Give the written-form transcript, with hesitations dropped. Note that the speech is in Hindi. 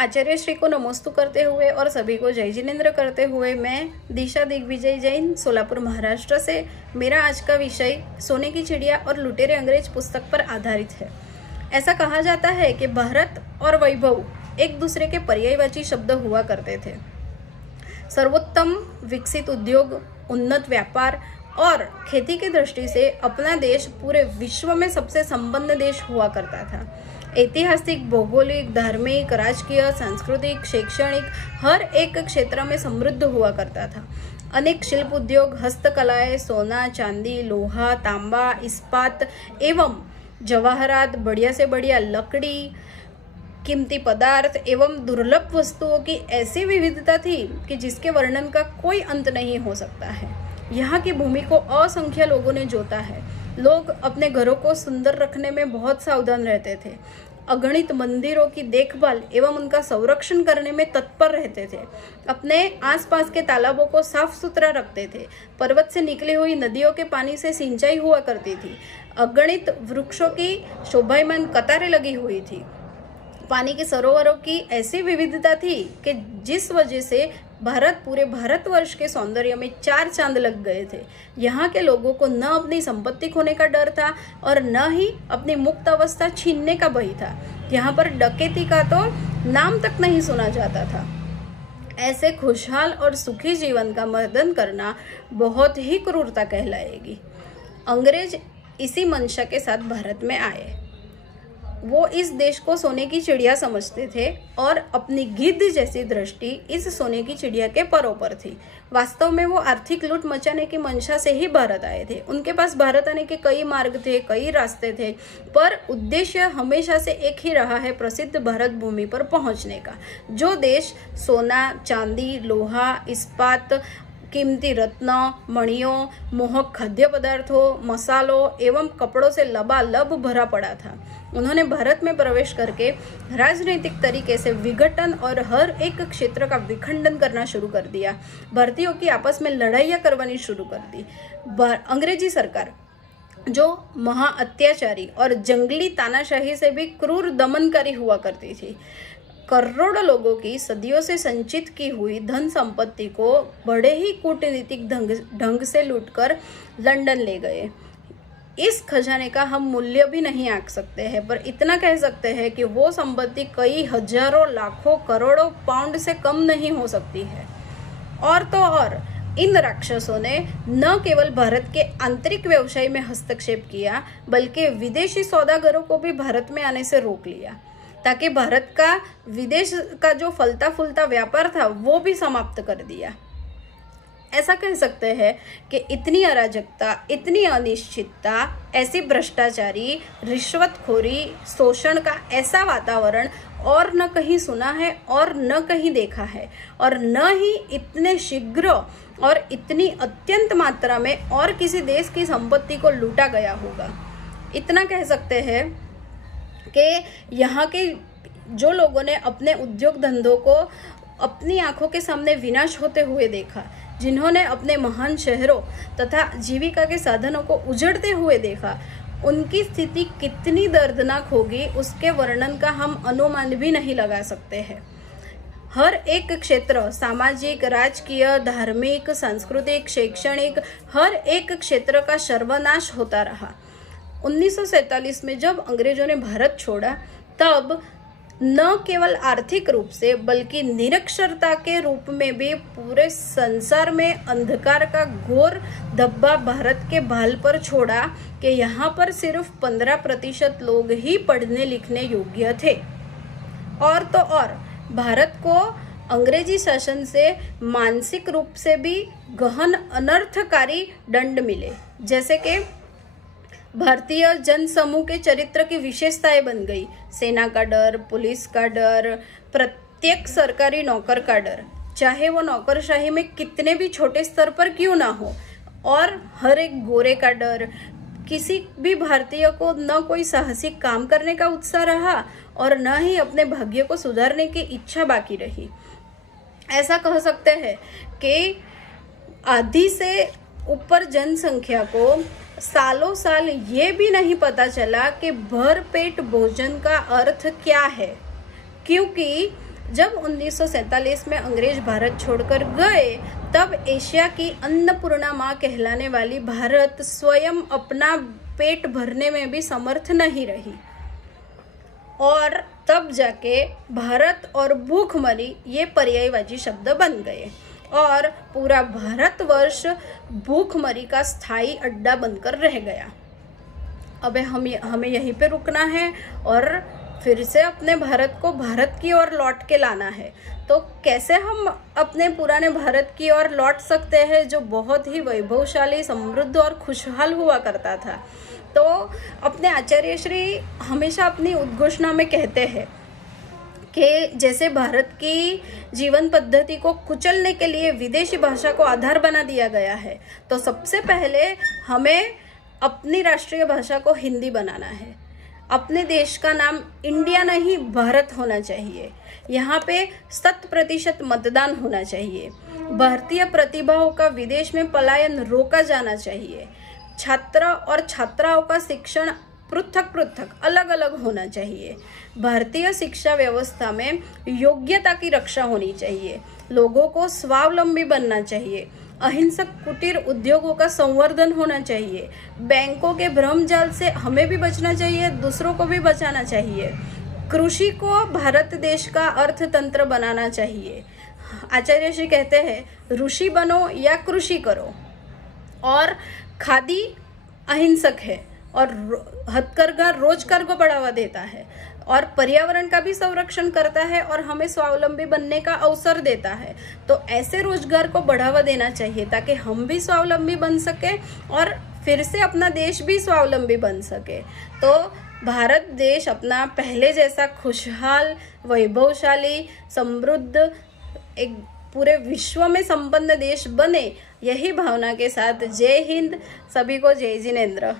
आचार्य श्री को नमोस्तु करते हुए और सभी को जय जिनेन्द्र करते हुए मैं दिशा दिग्विजय जैन सोलापुर महाराष्ट्र से। मेरा आज का विषय सोने की चिड़िया और लुटेरे अंग्रेज पुस्तक पर आधारित है। ऐसा कहा जाता है कि भारत और वैभव एक दूसरे के पर्यायवाची शब्द हुआ करते थे। सर्वोत्तम विकसित उद्योग, उन्नत व्यापार और खेती की दृष्टि से अपना देश पूरे विश्व में सबसे संपन्न देश हुआ करता था। ऐतिहासिक, भौगोलिक, धार्मिक, राजकीय, सांस्कृतिक, शैक्षणिक हर एक क्षेत्र में समृद्ध हुआ करता था। अनेक शिल्प उद्योग, हस्तकलाएं, सोना, चांदी, लोहा, तांबा, इस्पात एवं जवाहरात, बढ़िया से बढ़िया लकड़ी, कीमती पदार्थ एवं दुर्लभ वस्तुओं की ऐसी विविधता थी कि जिसके वर्णन का कोई अंत नहीं हो सकता है। यहाँ की भूमि को असंख्य लोगों ने जोता है। लोग अपने घरों को सुंदर रखने में बहुत सावधान रहते थे। अगणित मंदिरों की देखभाल एवं उनका संरक्षण करने में तत्पर रहते थे। अपने आसपास के तालाबों को साफ सुथरा रखते थे। पर्वत से निकली हुई नदियों के पानी से सिंचाई हुआ करती थी। अगणित वृक्षों की शोभायमान कतारें लगी हुई थी। पानी के सरोवरों की ऐसी विविधता थी कि जिस वजह से पूरे भारतवर्ष के सौंदर्य में 4 चांद लग गए थे। यहाँ के लोगों को न अपनी संपत्ति खोने का डर था और न ही अपनी मुक्त अवस्था छीनने का भय था। यहाँ पर डकैती का तो नाम तक नहीं सुना जाता था। ऐसे खुशहाल और सुखी जीवन का वर्णन करना बहुत ही क्रूरता कहलाएगी। अंग्रेज इसी मंशा के साथ भारत में आए। वो इस देश को सोने की चिड़िया समझते थे और अपनी गिद्ध जैसी दृष्टि इस सोने की चिड़िया के परों पर थी। वास्तव में वो आर्थिक लूट मचाने की मंशा से ही भारत आए थे। उनके पास भारत आने के कई मार्ग थे, कई रास्ते थे, पर उद्देश्य हमेशा से एक ही रहा है, प्रसिद्ध भारत भूमि पर पहुंचने का। जो देश सोना, चांदी, लोहा, इस्पात, कीमती रत्न, मणियों, मोहक खाद्य पदार्थों, मसालों एवं कपड़ों से लबालब भरा पड़ा था। उन्होंने भारत में प्रवेश करके राजनीतिक तरीके से विघटन और हर एक क्षेत्र का विखंडन करना शुरू कर दिया। भारतीयों की आपस में लड़ाइयाँ करवानी शुरू कर दी। अंग्रेजी सरकार जो महा अत्याचारी और जंगली तानाशाही से भी क्रूर दमनकारी हुआ करती थी, करोड़ों लोगों की सदियों से संचित की हुई धन संपत्ति को बड़े ही कूटनीतिक ढंग से लूटकर लंदन ले गए। इस खजाने का हम मूल्य भी नहीं आंक सकते हैं, पर इतना कह सकते हैं कि वो संपत्ति कई हजारों, लाखों, करोड़ों पाउंड से कम नहीं हो सकती है। और तो और इन राक्षसों ने न केवल भारत के आंतरिक व्यवसाय में हस्तक्षेप किया, बल्कि विदेशी सौदागरों को भी भारत में आने से रोक लिया, ताकि भारत का विदेश का जो फलता फूलता व्यापार था वो भी समाप्त कर दिया। ऐसा कह सकते हैं कि इतनी अराजकता, इतनी अनिश्चितता, ऐसी भ्रष्टाचारी, रिश्वतखोरी, शोषण का ऐसा वातावरण और न कहीं सुना है और न कहीं देखा है, और न ही इतने शीघ्र और इतनी अत्यंत मात्रा में और किसी देश की संपत्ति को लूटा गया होगा। इतना कह सकते हैं कि यहाँ के जो लोगों ने अपने उद्योग धंधों को अपनी आंखों के सामने विनाश होते हुए देखा, जिन्होंने अपने महान शहरों तथा जीविका के साधनों को उजड़ते हुए देखा, उनकी स्थिति कितनी दर्दनाक होगी उसके वर्णन का हम अनुमान भी नहीं लगा सकते हैं। हर एक क्षेत्र, सामाजिक, राजकीय, धार्मिक, सांस्कृतिक, शैक्षणिक, हर एक क्षेत्र का सर्वनाश होता रहा। 1947 में जब अंग्रेजों ने भारत छोड़ा, तब न केवल आर्थिक रूप से बल्कि निरक्षरता के रूप में भी पूरे संसार में अंधकार का घोर धब्बा भारत के भाल पर छोड़ा कि यहाँ पर सिर्फ 15% लोग ही पढ़ने लिखने योग्य थे। और तो और भारत को अंग्रेजी शासन से मानसिक रूप से भी गहन अनर्थकारी दंड मिले, जैसे कि भारतीय जन समूह के चरित्र की विशेषताएं बन गई। सेना का डर, पुलिस का डर, प्रत्येक सरकारी नौकर का डर, चाहे वो नौकरशाही में कितने भी छोटे स्तर पर क्यों ना हो, और हर एक गोरे का डर। किसी भी भारतीय को न कोई साहसिक काम करने का उत्साह रहा और न ही अपने भाग्य को सुधारने की इच्छा बाकी रही। ऐसा कह सकते हैं कि आधी से ऊपर जनसंख्या को सालों साल ये भी नहीं पता चला कि भरपेट भोजन का अर्थ क्या है, क्योंकि जब 1947 में अंग्रेज भारत छोड़कर गए, तब एशिया की अन्नपूर्णा माँ कहलाने वाली भारत स्वयं अपना पेट भरने में भी समर्थ नहीं रही, और तब जाके भारत और भूखमरी ये पर्यायवाची शब्द बन गए और पूरा भारतवर्ष भूखमरी का स्थायी अड्डा बनकर रह गया। अब हमें यहीं पे रुकना है और फिर से अपने भारत को भारत की ओर लौट के लाना है। तो कैसे हम अपने पुराने भारत की ओर लौट सकते हैं, जो बहुत ही वैभवशाली, समृद्ध और खुशहाल हुआ करता था? तो अपने आचार्य श्री हमेशा अपनी उद्घोषणा में कहते हैं कि जैसे भारत की जीवन पद्धति को कुचलने के लिए विदेशी भाषा को आधार बना दिया गया है, तो सबसे पहले हमें अपनी राष्ट्रीय भाषा को हिंदी बनाना है। अपने देश का नाम इंडिया नहीं भारत होना चाहिए। यहाँ पे 100% मतदान होना चाहिए। भारतीय प्रतिभाओं का विदेश में पलायन रोका जाना चाहिए। छात्र और छात्राओं का शिक्षण पृथक अलग अलग होना चाहिए। भारतीय शिक्षा व्यवस्था में योग्यता की रक्षा होनी चाहिए। लोगों को स्वावलंबी बनना चाहिए। अहिंसक कुटीर उद्योगों का संवर्धन होना चाहिए। बैंकों के भ्रमजाल से हमें भी बचना चाहिए, दूसरों को भी बचाना चाहिए। कृषि को भारत देश का अर्थतंत्र बनाना चाहिए। आचार्य श्री कहते हैं, ऋषि बनो या कृषि करो। और खादी अहिंसक है और हथकरघा रोजगार को बढ़ावा देता है और पर्यावरण का भी संरक्षण करता है और हमें स्वावलंबी बनने का अवसर देता है। तो ऐसे रोजगार को बढ़ावा देना चाहिए ताकि हम भी स्वावलंबी बन सके और फिर से अपना देश भी स्वावलंबी बन सके। तो भारत देश अपना पहले जैसा खुशहाल, वैभवशाली, समृद्ध, एक पूरे विश्व में संपन्न देश बने, यही भावना के साथ जय हिंद। सभी को जय जिनेंद्र।